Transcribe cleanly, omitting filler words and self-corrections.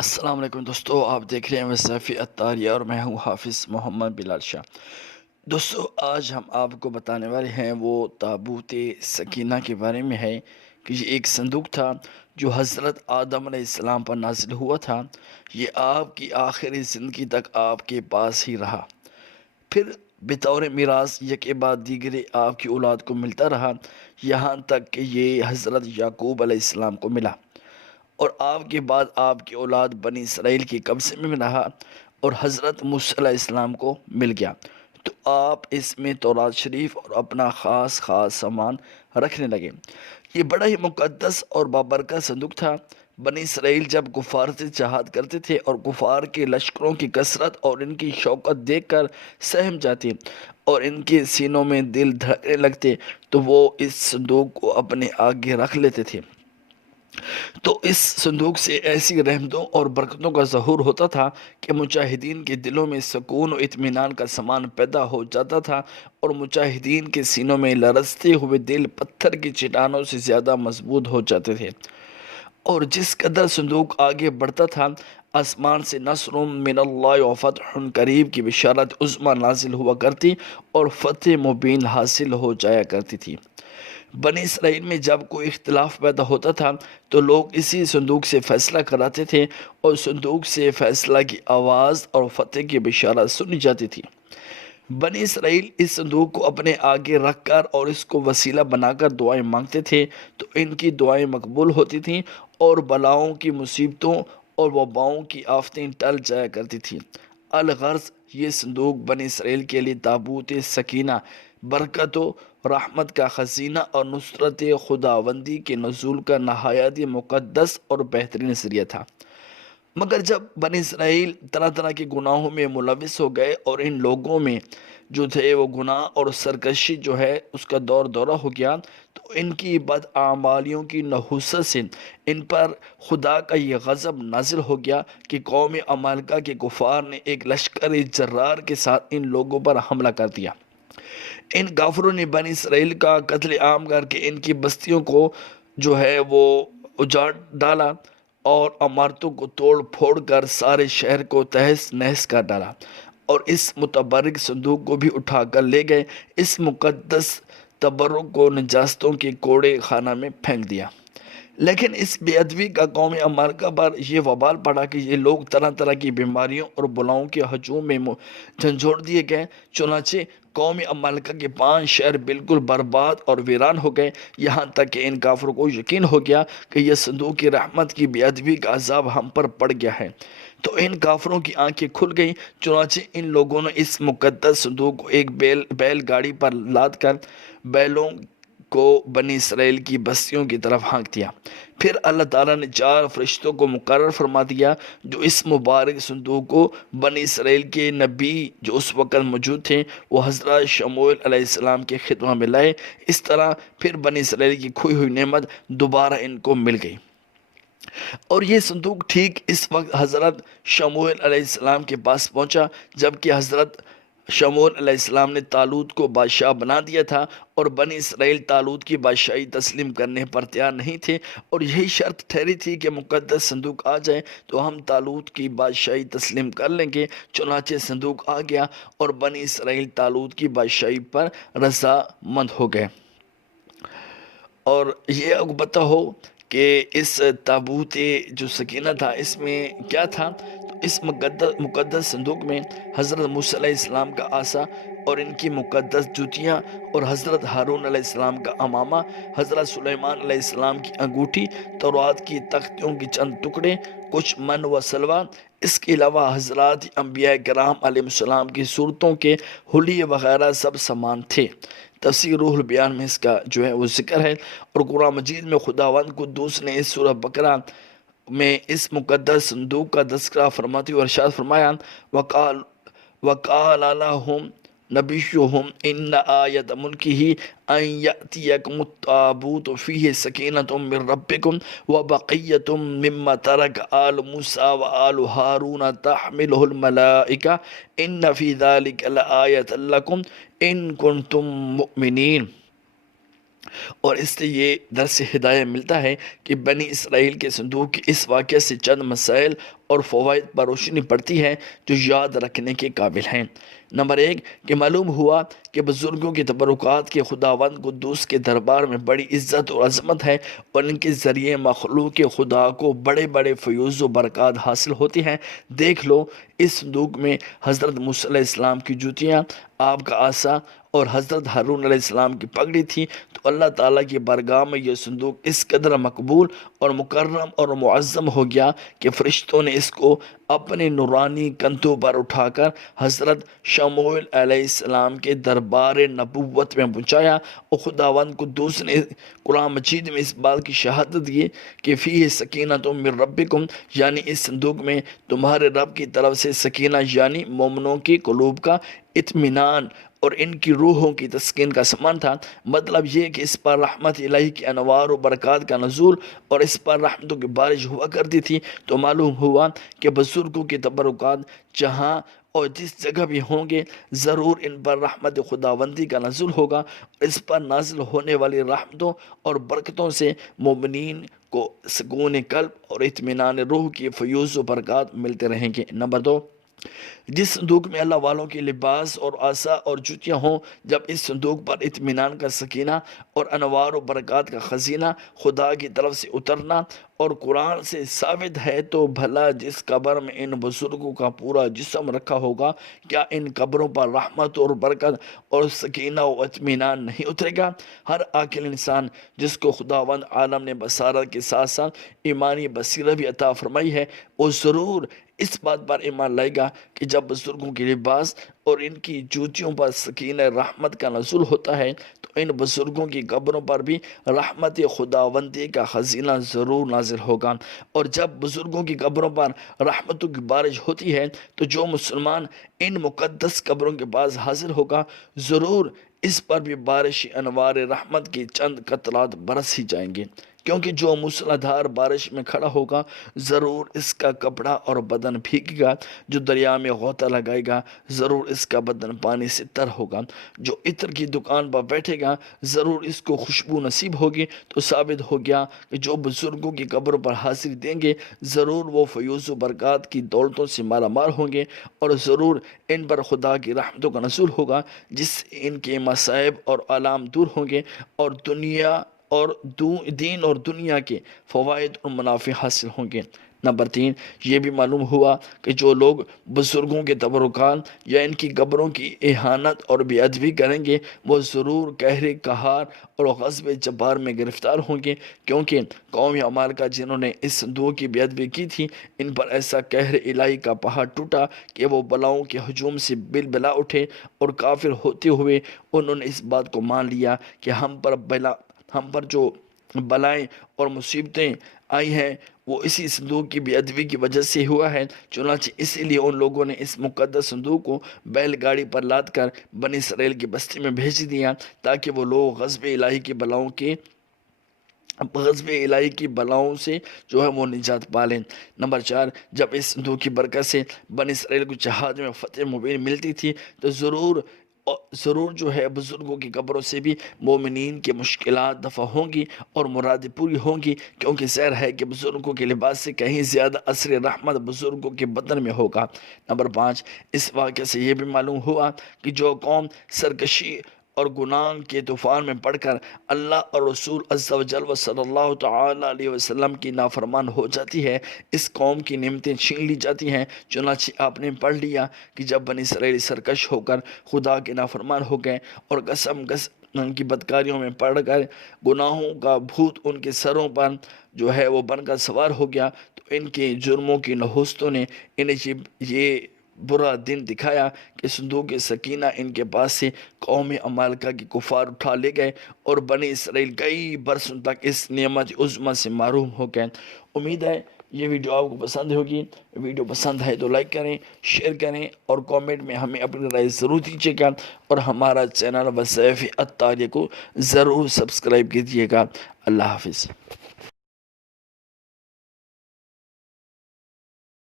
السلام علیکم دوستو، آپ دیکھ رہے ہیں وصیفی اتاریہ اور میں ہوں حافظ محمد بلال شاہ۔ دوستو، آج ہم آپ کو بتانے والے ہیں وہ تابوت سکینہ کے بارے میں ہے کہ یہ ایک صندوق تھا جو حضرت آدم علیہ السلام پر نازل ہوا تھا۔ یہ آپ کی آخری زندگی تک آپ کے پاس ہی رہا، پھر بطور میراث یکے بعد دیگرے آپ کی اولاد کو ملتا رہا، یہاں تک کہ یہ حضرت یعقوب علیہ السلام کو ملا، اور آپ کے بعد آپ کی اولاد بنی اسرائیل کے قبضے میں رہا اور حضرت موسیٰ علیہ السلام کو مل گیا۔ تو آپ اس میں تورات شریف اور اپنا خاص سامان رکھنے لگے۔ یہ بڑا ہی مقدس اور بابرکت صندوق تھا۔ بنی اسرائیل جب کفار سے جہاد کرتے تھے اور کفار کے لشکروں کی کثرت اور ان کی شوکت دیکھ کر سہم جاتے اور ان کے سینوں میں دل دھڑکنے لگتے، تو وہ اس صندوق کو اپنے آگے رکھ لیتے تھے۔ تو اس صندوق سے ایسی رحمتوں اور برکتوں کا ظہور ہوتا تھا کہ مجاہدین کے دلوں میں سکون و اطمینان کا سامان پیدا ہو جاتا تھا، اور مجاہدین کے سینوں میں لرزتے ہوئے دل پتھر کی چٹانوں سے زیادہ مضبوط ہو جاتے تھے۔ اور جس قدر صندوق آگے بڑھتا تھا، آسمان سے نصر من اللہ و فتح قریب کی بشارت عظمی نازل ہوا کرتی اور فتح مبین حاصل ہو جایا کرتی تھی۔ بنی اسرائیل میں جب کوئی اختلاف پیدا ہوتا تھا تو لوگ اسی صندوق سے فیصلہ کراتے تھے، اور صندوق سے فیصلہ کی آواز اور فتح کی بشارت سنی جاتی تھی۔ بنی اسرائیل اس صندوق کو اپنے آگے رکھ کر اور اس کو وسیلہ بنا کر دعائیں مانگتے تھے، تو ان کی دعائیں مقبول ہوتی تھیں اور بلاؤں کی مصیبتوں اور وباؤں کی آفتیں ٹل جایا کرتی تھیں۔ الغرض، یہ صندوق بنی اسرائیل کے لیے تابوت سکینہ، برکت و رحمت کا خزینہ اور نصرت خداوندی کے نزول کا نہایت ہی مقدس اور بہترین ذریعہ تھا۔ مگر جب بنی اسرائیل طرح طرح کے گناہوں میں ملوث ہو گئے اور ان لوگوں میں جو تھے وہ گناہ اور سرکشی جو ہے اس کا دورہ ہو گیا، تو ان کی بدعمالیوں کی نحوست سے ان پر خدا کا یہ غضب نازل ہو گیا کہ قوم عمالقہ کے کفار نے ایک لشکر جرار کے ساتھ ان لوگوں پر حملہ کر دیا۔ ان کافروں نے بنی اسرائیل کا قتل عام کر کے ان کی بستیوں کو جو ہے وہ اجاڑ ڈالا اور عمارتوں کو توڑ پھوڑ کر سارے شہر کو تہس نہس کر ڈالا، اور اس متبرک صندوق کو بھی اٹھا کر لے گئے۔ اس مقدس تبرک کو نجاستوں کے کوڑے خانہ میں پھینک دیا۔ لیکن اس بے ادبی کا قوم امریکہ پر یہ وبال پڑا کہ یہ لوگ طرح طرح کی بیماریوں اور بلاؤں کے ہجوم میں جھنجھوڑ دیے گئے۔ چنانچہ قوم امریکہ کے 5 شہر بالکل برباد اور ویران ہو گئے، یہاں تک کہ ان کافروں کو یقین ہو گیا کہ یہ صندوق کی رحمت کی بے ادبی کا عذاب ہم پر پڑ گیا ہے۔ تو ان کافروں کی آنکھیں کھل گئیں۔ چنانچہ ان لوگوں نے اس مقدس صندوق کو ایک بیل گاڑی پر لاد کر بیلوں کو بنی اسرائیل کی بستیوں کی طرف ہانک دیا۔ پھر اللہ تعالیٰ نے 4 فرشتوں کو مقرر فرما دیا جو اس مبارک صندوق کو بنی اسرائیل کے نبی جو اس وقت موجود تھے وہ حضرت شموئیل علیہ السلام کے خدمت میں لائے۔ اس طرح پھر بنی اسرائیل کی کھوئی ہوئی نعمت دوبارہ ان کو مل گئی، اور یہ صندوق ٹھیک اس وقت حضرت شموئیل علیہ السلام کے پاس پہنچا جبکہ حضرت شموئیل علیہ السلام نے طالوت کو بادشاہ بنا دیا تھا، اور بنی اسرائیل طالوت کی بادشاہی تسلیم کرنے پر تیار نہیں تھے، اور یہی شرط ٹھہری تھی کہ مقدس صندوق آ جائے تو ہم طالوت کی بادشاہی تسلیم کر لیں گے۔ چنانچہ صندوق آ گیا اور بنی اسرائیل طالوت کی بادشاہی پر رضامند ہو گئے۔ اور یہ آپ کو پتہ ہو کہ اس تابوت جو سکینہ تھا اس میں کیا تھا، تو اس مقدس صندوق میں حضرت موسیٰ علیہ السلام کا عصا اور ان کی مقدس جوتیاں، اور حضرت ہارون علیہ السلام کا امامہ، حضرت سلیمان علیہ السلام کی انگوٹھی، تورات کی تختیوں کی چند ٹکڑے، کچھ من و سلوہ، اس کے علاوہ حضرات انبیاء کرام علیہ السلام کی صورتوں کے حلیے وغیرہ سب سامان تھے۔ تفسیر روح البیان میں اس کا جو ہے وہ ذکر ہے، اور قرآن مجید میں خداوند قدوس نے اس سورہ بقرہ میں اس مقدس صندوق کا تذکرہ فرماتے ہوئے ارشاد فرمایا، وَقَالَ لَهُمْ نَبِيُّهُمْ إِنَّ آیَةَ مُلْکِهِ أَن يَأْتِيَكُمُ التَّابُوتُ فِيهِ سَکِینَةٌ مِّن رَّبِّكُمْ وَبَقِیَّةٌ مِّمَّا تَرَكَ آلُ مُوسَىٰ وَآلُ هَارُونَ تَحْمِلُهُ الْمَلَائِکَةُ إِنَّ فِي ذَلِکَ لَآیَةً لَکُمْ إِن کُنتُم مُّؤْمِنِینَ۔ اور اس سے یہ درس ہدایت ملتا ہے کہ بنی اسرائیل کے صندوق کے اس واقعے سے چند مسائل اور فوائد پر روشنی پڑتی ہے جو یاد رکھنے کے قابل ہیں۔ نمبر 1 کہ معلوم ہوا کہ بزرگوں کے تبرکات کے خداوند قدوس کے دربار میں بڑی عزت اور عظمت ہے، اور ان کے ذریعے مخلوق خدا کو بڑے بڑے فیوز و برکات حاصل ہوتی ہیں۔ دیکھ لو، اس صندوق میں حضرت موسیٰ علیہ السلام کی جوتیاں، آپ کا عصا اور حضرت ہارون علیہ السلام کی پگڑی تھی۔ تو اللہ تعالیٰ کی بارگاہ میں یہ صندوق اس قدر مقبول اور مکرم اور معظم ہو گیا کہ فرشتوں نے اس کو اپنے نورانی کندھوں پر اٹھا کر حضرت شموئیل علیہ السلام کے دربار نبوت میں پہنچایا، اور خداوند قدوس نے قرآن مجید میں اس بات کی شہادت دی کہ فیہ سکینۃ من ربکم، یعنی اس صندوق میں تمہارے رب کی طرف سے سکینہ یعنی مومنوں کی قلوب کا اطمینان اور ان کی روحوں کی تسکین کا سامان تھا۔ مطلب یہ کہ اس پر رحمت الہی کے انوار و برکات کا نزول اور اس پر رحمتوں کی بارش ہوا کرتی تھی۔ تو معلوم ہوا کہ بزرگوں کے تبرکات جہاں اور جس جگہ بھی ہوں گے، ضرور ان پر رحمت خداوندی کا نزول ہوگا، اور اس پر نازل ہونے والی رحمتوں اور برکتوں سے مومنین کو سکون قلب اور اطمینان روح کی فیوز و برکات ملتے رہیں گے۔ نمبر 2 جس صندوق میں اللہ والوں کے لباس اور عصا اور جوتیاں ہوں، جب اس صندوق پر اطمینان کا سکینہ اور انوار و برکات کا خزینہ خدا کی طرف سے اترنا اور قرآن سے ثابت ہے، تو بھلا جس قبر میں ان بزرگوں کا پورا جسم رکھا ہوگا، کیا ان قبروں پر رحمت اور برکت اور سکینہ و اطمینان نہیں اترے گا؟ ہر عاقل انسان جس کو خداوند عالم نے بصارت کے ساتھ ساتھ ایمانی بصیرت بھی عطا فرمائی ہے، وہ ضرور اس بات پر ایمان لائے گا کہ جب بزرگوں کے لباس اور ان کی جوتیوں پر سکینہ رحمت کا نزول ہوتا ہے، تو ان بزرگوں کی قبروں پر بھی رحمت خداوندی کا خزینہ ضرور نازل ہوگا۔ اور جب بزرگوں کی قبروں پر رحمتوں کی بارش ہوتی ہے، تو جو مسلمان ان مقدس قبروں کے پاس حاضر ہوگا، ضرور اس پر بھی بارش انوار رحمت کی چند قطرات برس ہی جائیں گے، کیونکہ جو موسلا دھار بارش میں کھڑا ہوگا، ضرور اس کا کپڑا اور بدن بھیگے گا۔ جو دریا میں غوطہ لگائے گا، ضرور اس کا بدن پانی سے تر ہوگا۔ جو عطر کی دکان پر بیٹھے گا، ضرور اس کو خوشبو نصیب ہوگی۔ تو ثابت ہو گیا کہ جو بزرگوں کی قبروں پر حاضری دیں گے، ضرور وہ فیوز و برکات کی دولتوں سے مالا مال ہوں گے، اور ضرور ان پر خدا کی رحمتوں کا نزول ہوگا، جس سے ان کے مصائب اور آلام دور ہوں گے، اور دین اور دنیا کے فوائد اور منافع حاصل ہوں گے۔ نمبر 3 یہ بھی معلوم ہوا کہ جو لوگ بزرگوں کے تبرکات یا ان کی قبروں کی اہانت اور بے ادبی کریں گے، وہ ضرور قہر قہار اور غضب جبار میں گرفتار ہوں گے، کیونکہ قوم عمالقہ جنہوں نے اس صندوق کی بے ادبی کی تھی، ان پر ایسا قہر الہی کا پہاڑ ٹوٹا کہ وہ بلاؤں کے ہجوم سے بلبلا اٹھے، اور کافر ہوتے ہوئے انہوں نے اس بات کو مان لیا کہ ہم پر جو بلائیں اور مصیبتیں آئی ہیں، وہ اسی صندوق کی بے ادبی کی وجہ سے ہوا ہے۔ چنانچہ اسی لیے ان لوگوں نے اس مقدس صندوق کو بیل گاڑی پر لاد کر بنی اسرائیل کی بستی میں بھیج دیا، تاکہ وہ لوگ غضب الہی کی بلاؤں سے جو ہے وہ نجات پالیں۔ نمبر 4 جب اس صندوق کی برکت سے بنی اسرائیل کو جہاد میں فتح مبین ملتی تھی، تو ضرور جو ہے بزرگوں کی قبروں سے بھی مومنین کی مشکلات دفع ہوں گی اور مرادیں پوری ہوں گی، کیونکہ ظاہر ہے کہ بزرگوں کے لباس سے کہیں زیادہ اثر رحمت بزرگوں کے بدن میں ہوگا۔ نمبر 5 اس واقعے سے یہ بھی معلوم ہوا کہ جو قوم سرکشی اور گناہ کے طوفان میں پڑھ کر اللہ اور رسول عز و جل و صلی اللہ تعالی علیہ وسلم کی نافرمان ہو جاتی ہے، اس قوم کی نعمتیں چھین لی جاتی ہیں۔ چنانچہ آپ نے پڑھ لیا کہ جب بنی اسرائیل سرکش ہو کر خدا کے نافرمان ہو گئے اور قسم ان کی بدکاریوں میں پڑ کر گناہوں کا بھوت ان کے سروں پر جو ہے وہ بن کر سوار ہو گیا، تو ان کے جرموں کی نحوستوں نے انہیں یہ برا دن دکھایا کہ صندوق سکینہ ان کے پاس سے قوم عمالقہ کی کفار اٹھا لے گئے، اور بنی اسرائیل کئی برسوں تک اس نعمت عظمی سے محروم ہو گئے۔ امید ہے یہ ویڈیو آپ کو پسند ہوگی۔ ویڈیو پسند ہے تو لائک کریں، شیئر کریں، اور کامنٹ میں ہمیں اپنی رائے ضرور دیجیے گا، اور ہمارا چینل وظائف الطاریہ کو ضرور سبسکرائب کیجیے گا۔ اللہ حافظ۔